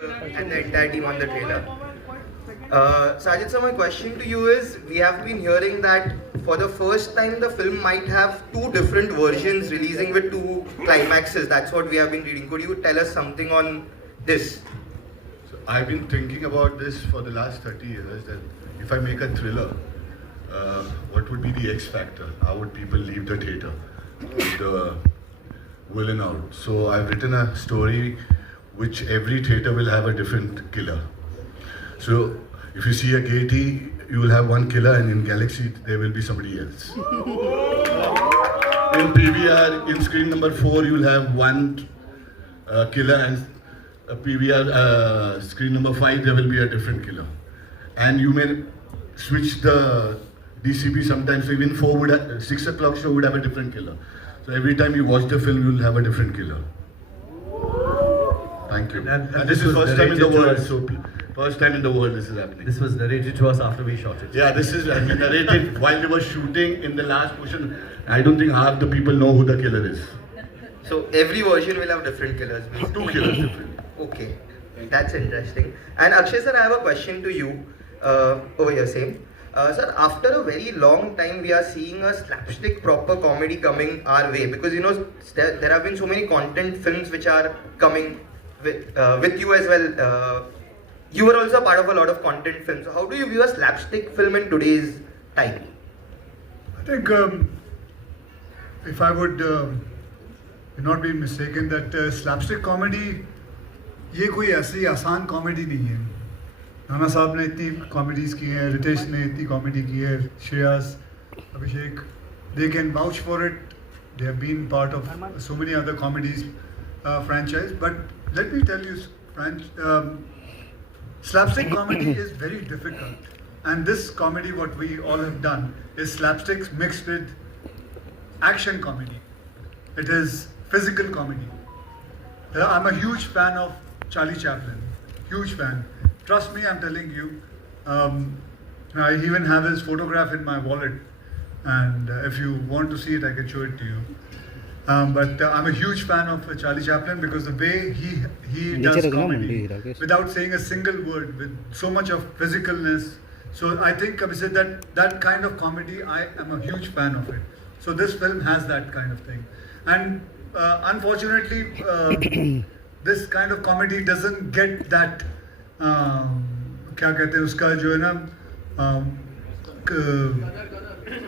and the entire team on the trailer. Sajid sir, my question to you is, we have been hearing that for the first time the film might have two different versions releasing with two climaxes. That's what we have been reading. Could you tell us something on this? So I've been thinking about this for the last 30 years, that if I make a thriller, what would be the X factor? How would people leave the theater with the villain out? So I've written a story which every theater will have a different killer. So if you see a Gaiety, you will have one killer, and in Galaxy there will be somebody else. In PVR, in screen number 4, you will have one killer, and PVR screen number 5 there will be a different killer. And you may switch the DCP sometimes. Even 6 o'clock show would have a different killer. So every time you watch the film, you will have a different killer. Thank you. And this is first time in the world. So first time in the world this is happening. This was narrated to us after we shot it. Yeah, this is narrated while they were shooting in the last portion. I don't think half the people know who the killer is. So every version will have different killers. Two killers different. Okay, that's interesting. And Akshay sir, I have a question to you. Over here, same. Sir, after a very long time, we are seeing a slapstick proper comedy coming our way, because there have been so many content films which are coming with you as well. You were also part of a lot of content films. So how do you view a slapstick film in today's time? I think if I would not be mistaken, that slapstick comedy ये कोई ऐसी आसान comedy नहीं है. नाना साहब ने इतनी comedies की हैं, रितेश ने इतनी कॉमेडी की है, श्रेयस, अभिषेक, they can vouch for it. They have been part of so many other comedies franchise. But let me tell you, slapstick comedy is very difficult. And this comedy, what we all have done, is slapsticks mixed with action comedy. It is physical comedy. I'm a huge fan of Charlie Chaplin. Huge fan. Trust me, I'm telling you. I even have his photograph in my wallet. And if you want to see it, I can show it to you. But I'm a huge fan of Charlie Chaplin because the way he does comedy without saying a single word, with so much of physicalness. So I think that kind of comedy, I am a huge fan of it. So this film has that kind of thing. And unfortunately, this kind of comedy doesn't get that, क्या कहते हैं उसका जो है ना,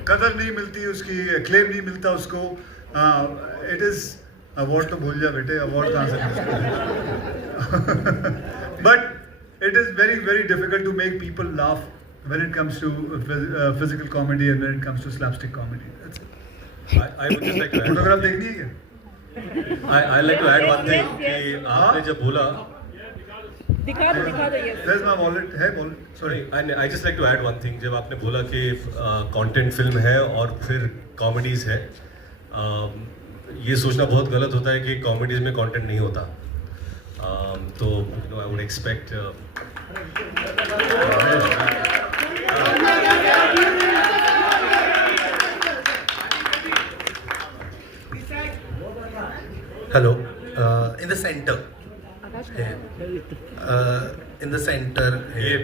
कदर नहीं मिलती उसकी, acclaim नहीं मिलता उसको. It is award तो भूल जा बेटे, award कहाँ से मिलता. But it is very, very difficult to make people laugh when it comes to physical comedy and when it comes to slapstick comedy. That's it. I would just like to add. Photograph देखनी है क्या? I like to add one thing कि आपने जब बोला दिखा दो yes. There's my wallet. है wallet. Sorry. I just like to add one thing. जब आपने बोला कि कंटेंट फिल्म है और फिर कॉमेडीज है, ये सोचना बहुत गलत होता है कि कॉमेडीज में कंटेंट नहीं होता. तो I would expect Hello, in the center. Here. In the center. Here.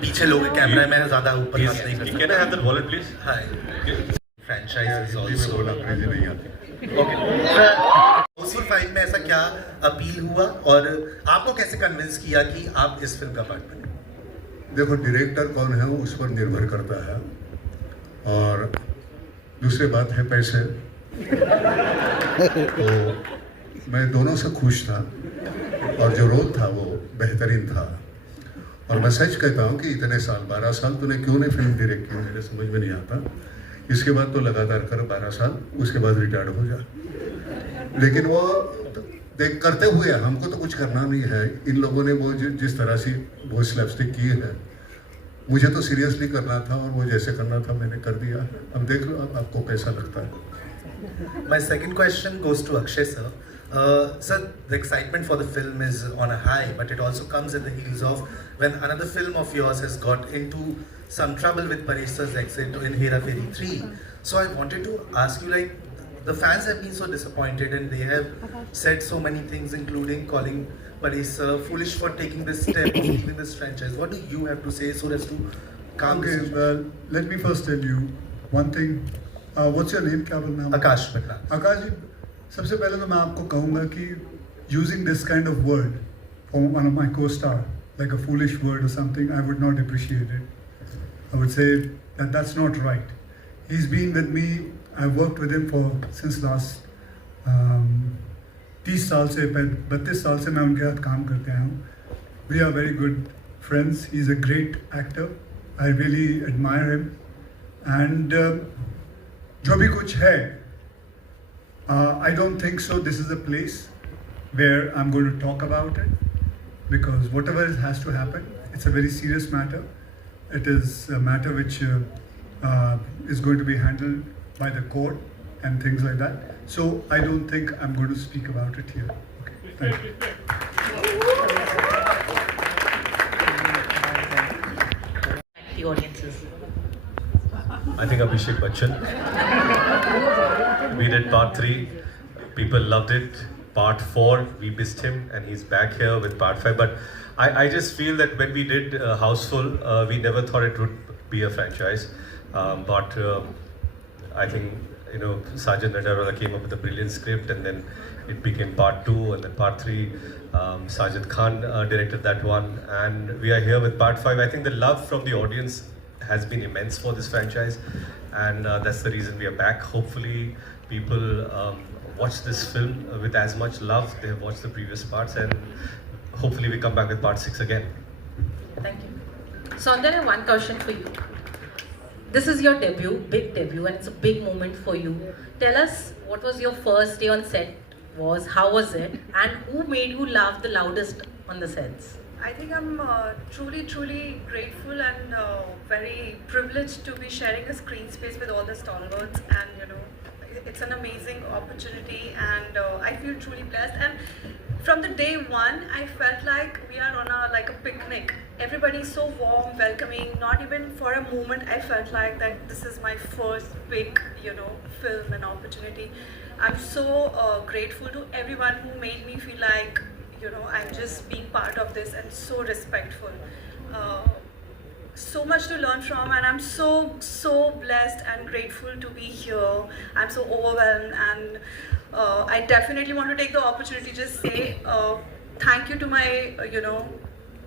पीछे लोग कैमरा में ज़्यादा ऊपर हाथ नहीं करते. Can I have that wallet please? Hi. Franchise is also. बोला अंग्रेजी नहीं आती. हाउसफुल 5 में ऐसा क्या अपील हुआ और आपको कैसे कन्विंस किया कि आप इस फिल्म का पार्ट बने? देखो, डायरेक्टर कौन है वो उस पर निर्भर करता है, और दूसरी बात है पैसे. तो मैं दोनों से खुश था, और जो रोल था वो बेहतरीन था. और मैं सच कहता हूँ कि इतने साल, 12 साल तूने क्यों नहीं फिल्म डायरेक्ट की, मेरे समझ में नहीं आता. इसके बाद तो लगातार कर 12 साल, उसके बाद रिटायर्ड हो जा. लेकिन वो देख करते हुए हमको तो कुछ करना नहीं है. इन लोगों ने वो जिस तरह से वो स्लैपस्टिक की है, मुझे तो सीरियसली करना था, और वो जैसे करना था मैंने कर दिया. अब देख लो आपको कैसा लगता है. My second question goes to Akshay sir. Sir, the excitement for the film is on a high, but it also comes at the heels of when another film of yours has got into some trouble with Paresh sir's exit in Hera Fairy 3. So I wanted to ask you, like, the fans have been so disappointed and they have said so many things, including calling Paresh foolish for taking this step of leaving this franchise. What do you have to say so as to calm the Okay, situation? well, let me first tell you one thing. What's your name? क्या बोलना है? Akash Batra. आकाश जी, सबसे पहले तो मैं आपको कहूँगा कि using this kind of word for one of my co-star, like a foolish word or something, I would not appreciate it. I would say that that's not right. He's been with me. I've worked with him since last 30 साल से 32 साल से मैं उनके साथ काम करते आया हूँ. We are very good friends. He's a great actor. I really admire him. And जो भी कुछ है, I don't think so this is a place where I'm going to talk about it, because whatever has to happen, it's a very serious matter. It is a matter which is going to be handled by the court and things like that. So I don't think I'm going to speak about it here. Okay, thank you. The audiences. I think Abhishek Bachchan. We did part 3. People loved it. Part 4, we missed him, and he's back here with part 5. But I just feel that when we did Houseful, we never thought it would be a franchise. But I think, you know, Sajid Nadarwala came up with a brilliant script, and then it became part 2, and then part 3. Sajid Khan directed that one, and we are here with part 5. I think the love from the audience has been immense for this franchise, and that's the reason we are back. Hopefully, people watch this film with as much love they have watched the previous parts, and hopefully we come back with part 6 again. Thank you. Saundar, one question for you. This is your debut, big debut, and it's a big moment for you. Tell us, what was your first day on set? How was it, and who made you laugh the loudest on the sets? I think I'm truly grateful and very privileged to be sharing a screen space with all the stalwarts, and you know, it's an amazing opportunity, and I feel truly blessed. And from the day one, I felt like we are on a picnic. Everybody is so warm, welcoming. Not even for a moment I felt like that this is my first big, you know, film and opportunity. I'm so grateful to everyone who made me feel like, you know, I'm just being part of this, and so respectful. So much to learn from, and I'm so blessed and grateful to be here. I'm so overwhelmed, and I definitely want to take the opportunity to just say thank you to my you know,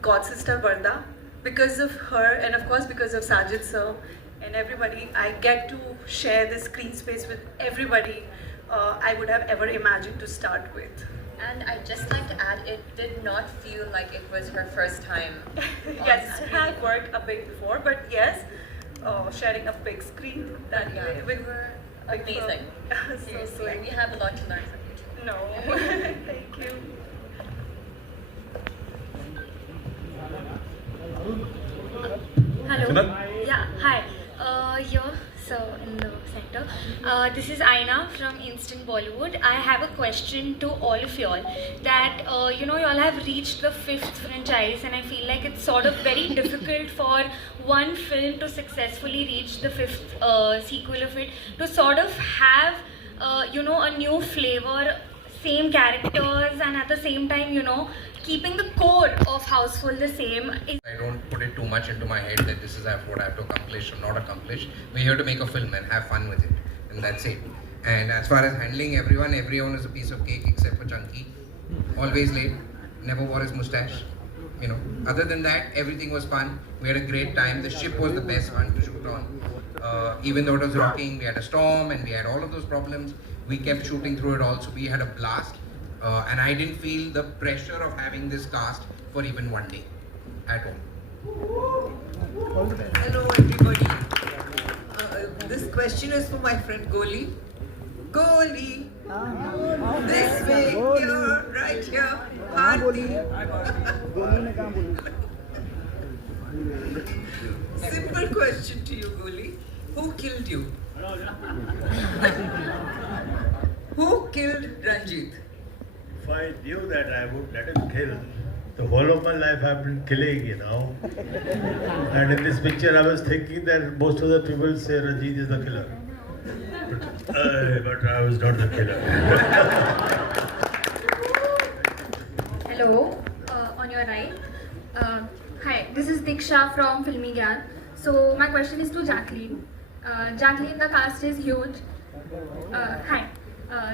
god sister Varda. Because of her, and of course because of Sajid sir and everybody, I get to share this screen space with everybody I would have ever imagined to start with. And I'd just like to add, it did not feel like it was her first time. Yes, I have worked a bit before, but yes, sharing a big screen that Yeah, with we were big amazing. film. So Seriously, sweet. we have a lot to learn from you. No, thank you. Hello. Kunal? Yeah, hi. Here, so in the center. This is Aina from Instant Bollywood. I have a question to all of y'all. That you know, y'all have reached the 5th franchise, and I feel like it's sort of very difficult for one film to successfully reach the 5th sequel of it, to sort of have you know, a new flavor, same characters, and at the same time, you know, keeping the core of Houseful the same. I don't put it too much into my head that this is what I have to accomplish or not accomplish. We're here to make a film and have fun with it, and that's it. And as far as handling everyone is a piece of cake except for Chunky. Always late, never wore his mustache. You know, other than that, everything was fun. We had a great time. The ship was the best one to shoot on. Even though it was rocking, we had a storm and we had all of those problems. We kept shooting through it all, so we had a blast. And I didn't feel the pressure of having this cast for even one day at all. Hello everybody. This question is for my friend Goli. Goli! This way, here, right here, party. Simple question to you, Goli. Who killed you? Who killed Ranjit? If I knew that, I would let him kill. The whole of my life I've been killing, you know. And in this picture I was thinking that most of the people say Ranjit is the killer. But I was not the killer. Hello, on your right. Hi, this is Diksha from Filmy Gyan. So my question is to Jacqueline. Jacqueline, the cast is huge. Hi.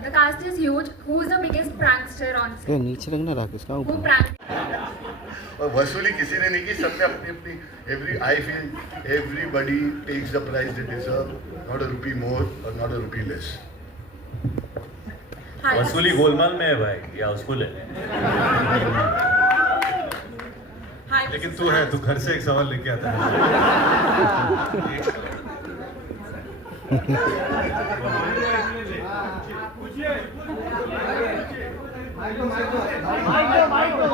The cast is huge. Who is the biggest prankster on set? नीचे रखना राकेश का Who pranked? और वसूली किसी ने नहीं की, सबने अपनी अपनी I feel everybody takes the price they deserve, not a rupee more or not a rupee less. वसूली गोलमाल में है भाई, या उसको ले। लेकिन तू है, तू घर से एक सवाल लेके आता है। Michael.